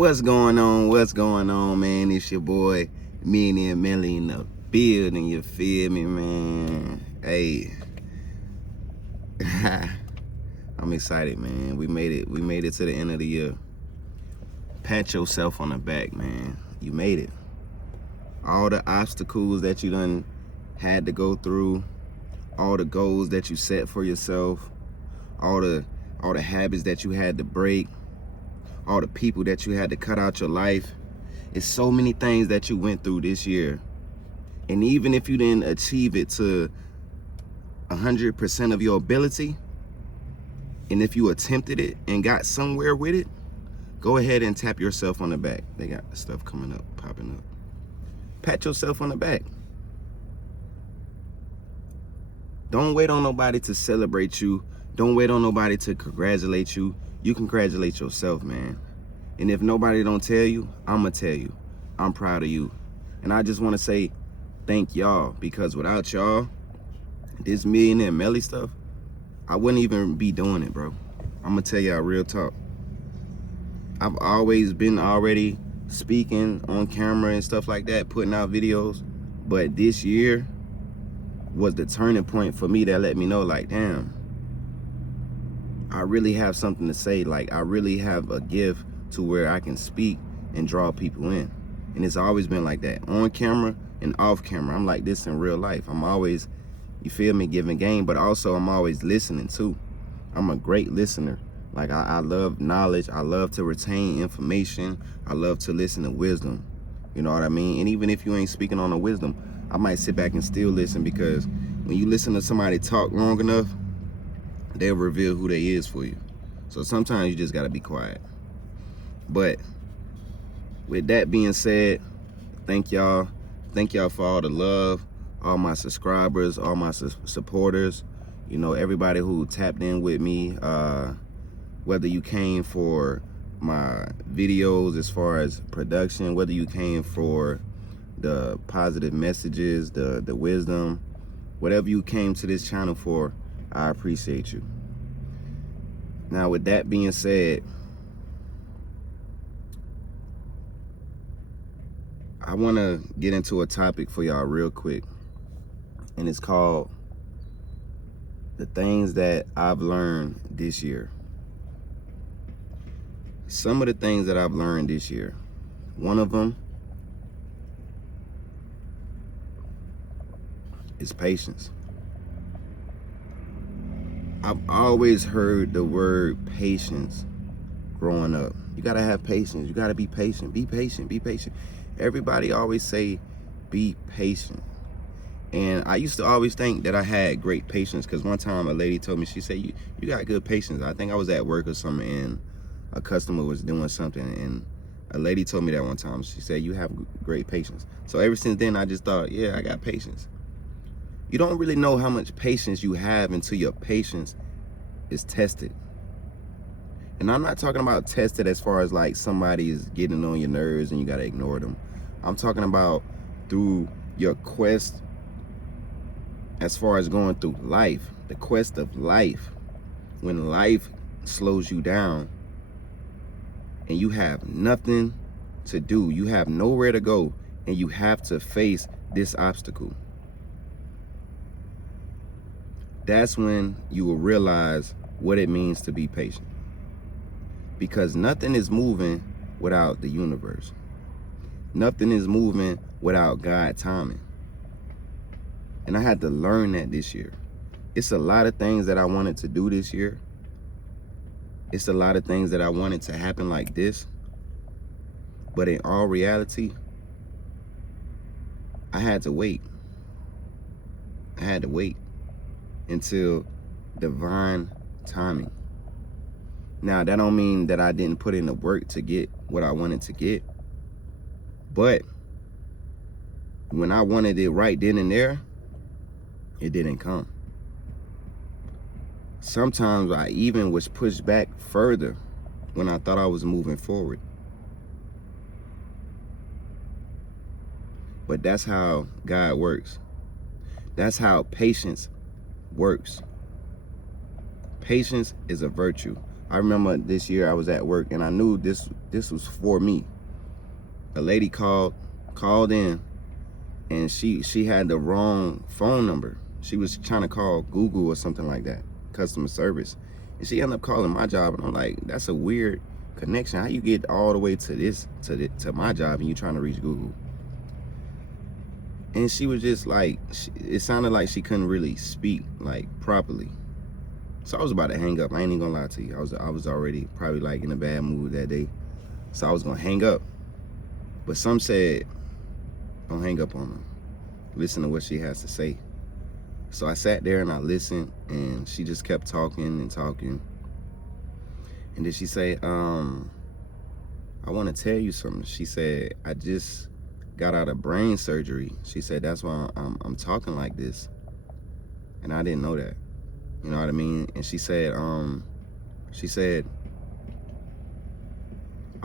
What's going on? What's going on, man? It's your boy, Millionaire Melly in the building. You feel me, man? Hey, I'm excited, man. We made it. We made it to the end of the year. Pat yourself on the back, man. You made it. All the obstacles that you done had to go through, all the goals that you set for yourself, all the habits that you had to break, all the people that you had to cut out your life. It's so many things that you went through this year. And even if you didn't achieve it to 100% of your ability, and if you attempted it and got somewhere with it, go ahead and tap yourself on the back. They got stuff coming up, popping up. Pat yourself on the back. Don't wait on nobody to celebrate you. Don't wait on nobody to congratulate you. You congratulate yourself, man. And if nobody don't tell you, I'ma tell you. I'm proud of you. And I just want to say thank y'all, because without y'all, this Millionaire Melly stuff, I wouldn't even be doing it, bro. I'm gonna tell y'all real talk. I've always been already speaking on camera and stuff like that, putting out videos. But this year was the turning point for me that let me know, like, damn, I really have something to say. Like, I really have a gift to where I can speak and draw people in. And it's always been like that, on camera and off camera. I'm like this in real life. I'm always, you feel me, giving game, but also I'm always listening too. I'm a great listener. Like, I love knowledge. I love to retain information. I love to listen to wisdom. You know what I mean? And even if you ain't speaking on the wisdom, I might sit back and still listen, because when you listen to somebody talk long enough, they'll reveal who they is for you. So sometimes you just gotta be quiet. But with that being said, thank y'all. Thank y'all for all the love, all my subscribers, all my supporters. You know, everybody who tapped in with me, whether you came for my videos as far as production, whether you came for the positive messages, the wisdom, whatever you came to this channel for, I appreciate you. Now, with that being said, I want to get into a topic for y'all real quick, and it's called the things that I've learned this year. Some of the things that I've learned this year, one of them is patience. I've always heard the word patience growing up. You gotta have patience. You gotta be patient. Be patient. Be patient. Everybody always say, be patient. And I used to always think that I had great patience, because one time a lady told me, she said, you got good patience. I think I was at work or something, and a customer was doing something, and a lady told me that one time. She said, you have great patience. So ever since then, I just thought, yeah, I got patience. You don't really know how much patience you have until your patience is tested. And I'm not talking about tested as far as like somebody is getting on your nerves and you gotta ignore them. I'm talking about through your quest, as far as going through life, the quest of life. When life slows you down and you have nothing to do, you have nowhere to go, and you have to face this obstacle. That's when you will realize what it means to be patient. Because nothing is moving without the universe. Nothing is moving without God timing. And I had to learn that this year. It's a lot of things that I wanted to do this year. It's a lot of things that I wanted to happen like this. But in all reality, I had to wait. I had to wait until divine timing. Now, that don't mean that I didn't put in the work to get what I wanted to get. But when I wanted it right then and there, it didn't come. Sometimes I even was pushed back further when I thought I was moving forward. But that's how God works. That's how patience works. Patience is a virtue. I remember this year I was at work and I knew this was for me. A lady called in, and she had the wrong phone number. She was trying to call Google or something like that, customer service. And she ended up calling my job, and I'm like, that's a weird connection. How you get all the way to my job and you trying to reach Google? And she was just like, it sounded like she couldn't really speak like properly. So I was about to hang up. I ain't even gonna lie to you. I was already probably like in a bad mood that day. So I was gonna hang up. But some said, don't hang up on her. Listen to what she has to say. So I sat there and I listened, and she just kept talking and talking. And then she say, I want to tell you something. She said, I just got out of brain surgery. She said, that's why I'm talking like this. And I didn't know that. You know what I mean? And she said, I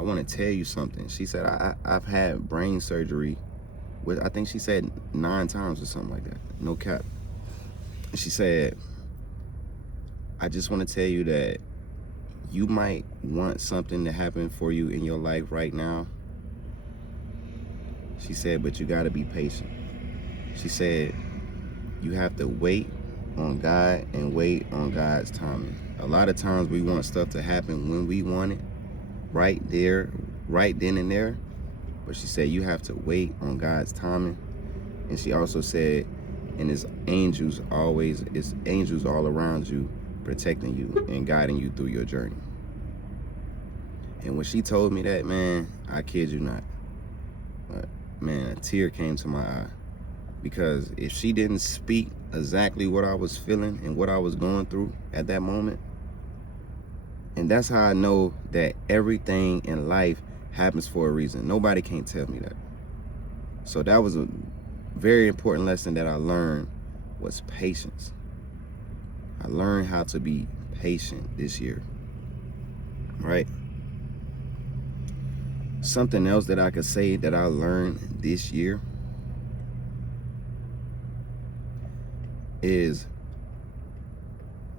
want to tell you something. She said, I've had brain surgery with, I think she said 9 times or something like that. No cap. And she said, I just want to tell you that you might want something to happen for you in your life right now. She said, but you got to be patient. She said, you have to wait on God and wait on God's timing. A lot of times we want stuff to happen when we want it, right there, right then and there. But she said, you have to wait on God's timing. And she also said, and it's angels all around you, protecting you and guiding you through your journey. And when she told me that, man, I kid you not, but man, a tear came to my eye. Because if she didn't speak exactly what I was feeling and what I was going through at that moment, and that's how I know that everything in life happens for a reason. Nobody can tell me that. So that was a very important lesson that I learned, was patience. I learned how to be patient this year, right? Something else that I could say that I learned this year is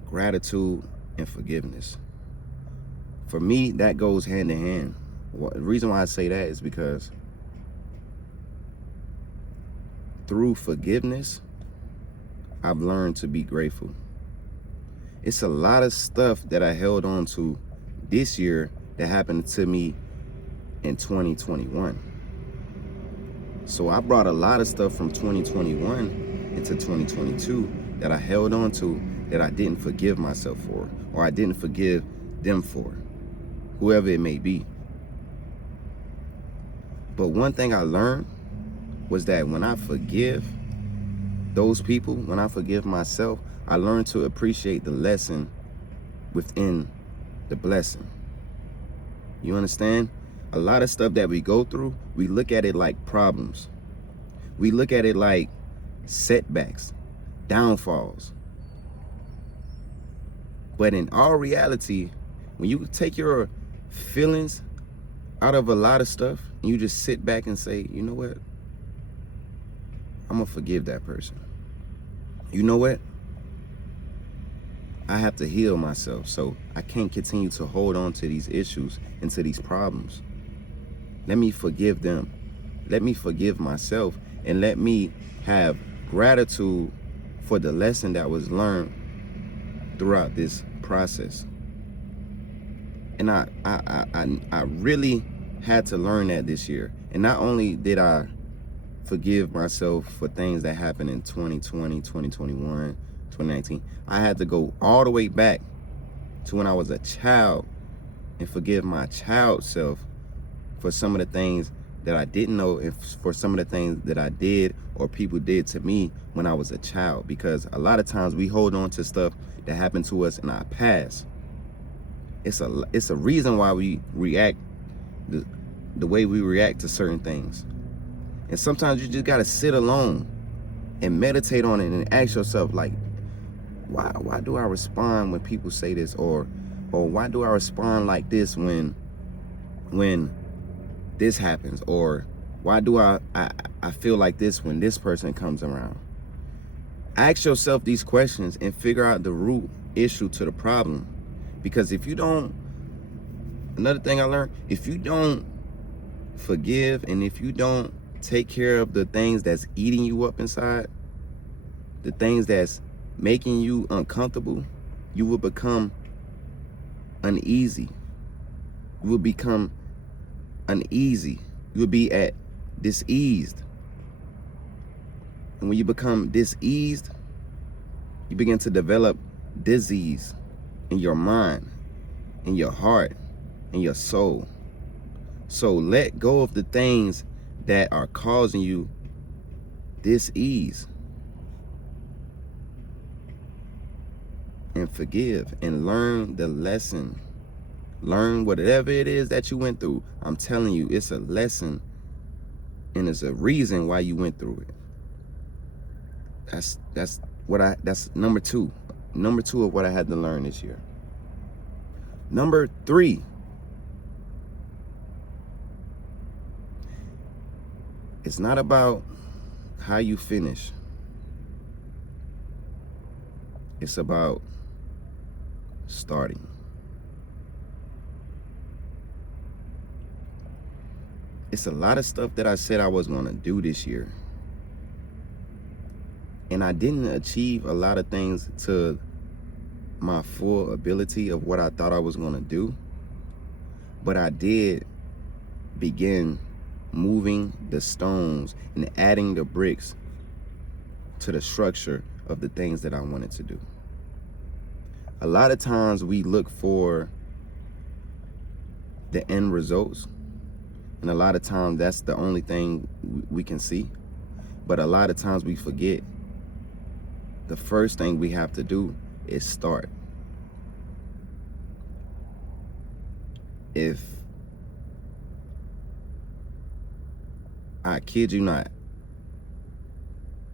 gratitude and forgiveness. For me, that goes hand in hand. The reason why I say that is because through forgiveness, I've learned to be grateful. It's a lot of stuff that I held on to this year that happened to me in 2021. So I brought a lot of stuff from 2021 into 2022 that I held on to that I didn't forgive myself for, or I didn't forgive them for, whoever it may be. But one thing I learned was that when I forgive those people, when I forgive myself, I learned to appreciate the lesson within the blessing. You understand? A lot of stuff that we go through, we look at it like problems. We look at it like setbacks, downfalls. But in all reality, when you take your feelings out of a lot of stuff and you just sit back and say, you know what? I'm gonna forgive that person. You know what? I have to heal myself, so I can't continue to hold on to these issues and to these problems. Let me forgive them. Let me forgive myself, and let me have gratitude for the lesson that was learned throughout this process. And I really had to learn that this year. And not only did I forgive myself for things that happened in 2020, 2021, 2019, I had to go all the way back to when I was a child and forgive my child self for some of the things that I didn't know, and for some of the things that I did or people did to me when I was a child. Because a lot of times we hold on to stuff that happened to us in our past. It's a reason why we react the way we react to certain things. And sometimes you just gotta sit alone and meditate on it and ask yourself, like, why do I respond when people say this, or why do I respond like this when this happens, or why do I feel like this when this person comes around? Ask yourself these questions and figure out the root issue to the problem. Because if you don't, another thing I learned, if you don't forgive and if you don't take care of the things that's eating you up inside, the things that's making you uncomfortable, you will become uneasy. You will become uneasy. You will be at diseased. And when you become diseased, you begin to develop disease in your mind, in your heart, in your soul. So let go of the things that are causing you dis-ease and forgive and learn the lesson. Learn whatever it is that you went through. I'm telling you, it's a lesson and it's a reason why you went through it. That's number two. Number two of what I had to learn this year. Number three. It's not about how you finish. It's about starting. It's a lot of stuff that I said I was going to do this year. And I didn't achieve a lot of things to my full ability of what I thought I was going to do. But I did begin moving the stones and adding the bricks to the structure of the things that I wanted to do. A lot of times we look for the end results, and a lot of times that's the only thing we can see. But a lot of times we forget the first thing we have to do is start. If I kid you not,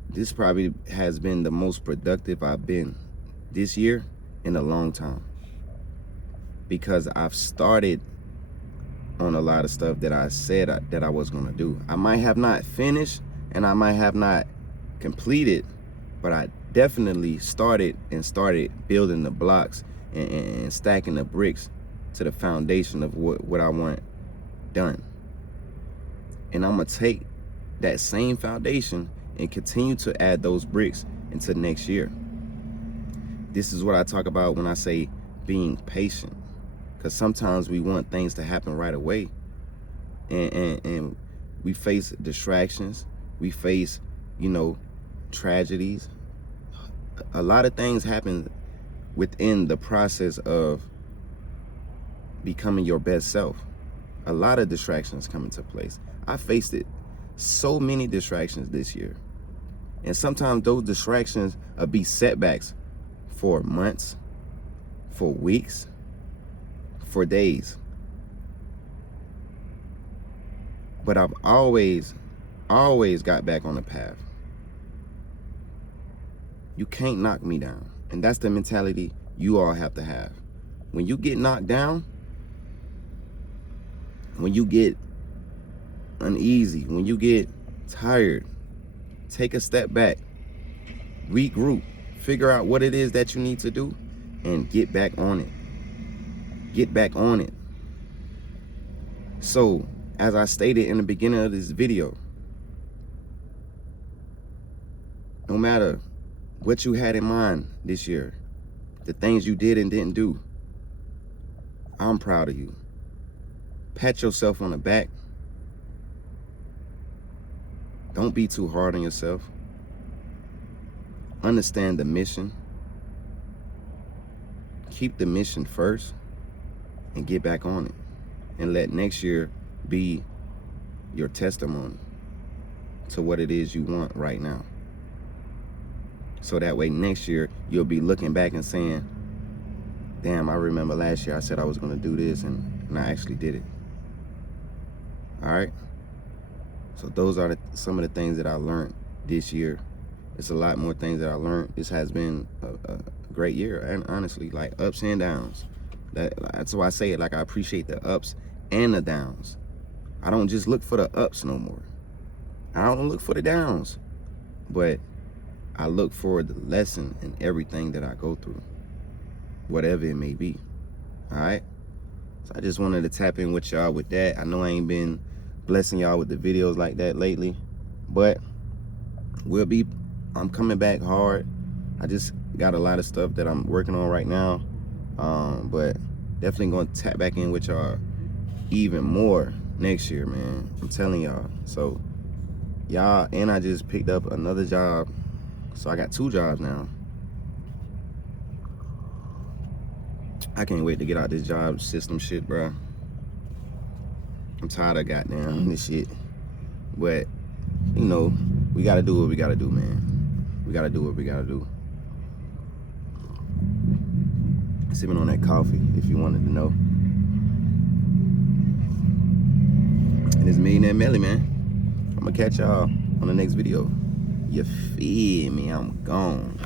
this probably has been the most productive I've been this year in a long time, because I've started on a lot of stuff that I said that I was going to do. I might have not finished and I might have not completed, but I definitely started building the blocks and stacking the bricks to the foundation of what I want done. And I'm going to take that same foundation and continue to add those bricks into next year. This is what I talk about when I say being patient. Because sometimes we want things to happen right away. And we face distractions. We face, tragedies. A lot of things happen within the process of becoming your best self. A lot of distractions come into place. I faced it. So many distractions this year. And sometimes those distractions will be setbacks for months, for weeks, for days. But I've always got back on the path. You can't knock me down. And that's the mentality you all have to have. When you get knocked down, when you get uneasy, when you get tired, take a step back, regroup, figure out what it is that you need to do, and get back on it. Get back on it. So, as I stated in the beginning of this video, no matter what you had in mind this year, the things you did and didn't do, I'm proud of you. Pat yourself on the back. Don't be too hard on yourself. Understand the mission. Keep the mission first and get back on it. And let next year be your testimony to what it is you want right now. So that way next year you'll be looking back and saying, damn, I remember last year I said I was going to do this and I actually did it. All right? So those are some of the things that I learned this year. It's a lot more things that I learned. This has been a great year, and honestly, like ups and downs. That's why I say it, like I appreciate the ups and the downs. I don't just look for the ups no more. I don't look for the downs, but I look for the lesson in everything that I go through, whatever it may be. All right. So I just wanted to tap in with y'all with that. I know I ain't been blessing y'all with the videos like that lately, but I'm coming back hard. I just got a lot of stuff that I'm working on right now, but definitely gonna tap back in with y'all even more next year, man. I'm telling y'all. So y'all, and I just picked up another job, so I got 2 jobs now. I can't wait to get out this job system shit, bro. I'm tired of goddamn this shit. But, you know, we gotta do what we gotta do, man. We gotta do what we gotta do. Sipping on that coffee, if you wanted to know. And it's Millionaire Melly, man. I'm gonna catch y'all on the next video. You feel me? I'm gone.